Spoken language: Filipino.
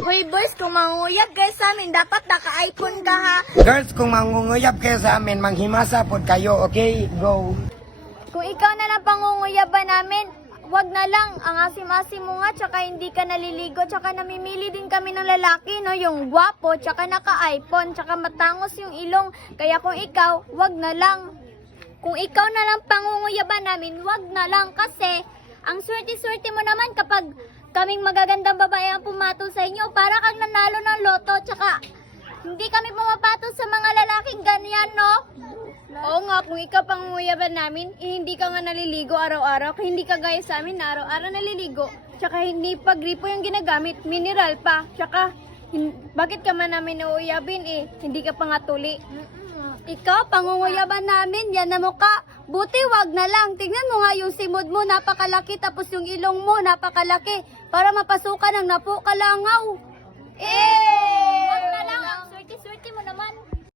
Hoy boys, kung manguyab guys sa amin, dapat naka-iPhone ka ha. Girls, kung mangunguyab kayo sa amin, manghimasa pod kayo, okay? Go! Kung ikaw na lang pangunguyaban namin, wag na lang. Ang asim-asim mo nga, tsaka hindi ka naliligo, tsaka namimili din kami ng lalaki, no? Yung gwapo, tsaka naka-iPhone, tsaka matangos yung ilong. Kaya kung ikaw, wag na lang. Kung ikaw na lang pangunguyaban namin, wag na lang. Kasi, ang swerte-swerte mo naman kapag kaming magagandang babae ang pumatol sa inyo. Para kang nanalo ng loto, tsaka hindi kami pumapatos sa mga lalaking ganyan, no? Oo nga, kung ikaw pangunguyaban namin, hindi ka nga naliligo araw-araw, kaya hindi ka gaya sa amin na araw-araw naliligo. Tsaka hindi pa gripo yung ginagamit, mineral pa. Tsaka, bakit ka man namin nauyabin hindi ka pa nga tuli. Ikaw, pangunguyaban namin, yan na mukha. Buti wag na lang, tingnan mo nga yung simod mo, napakalaki, tapos yung ilong mo, napakalaki. Para mapasukan ng napo kalangaw.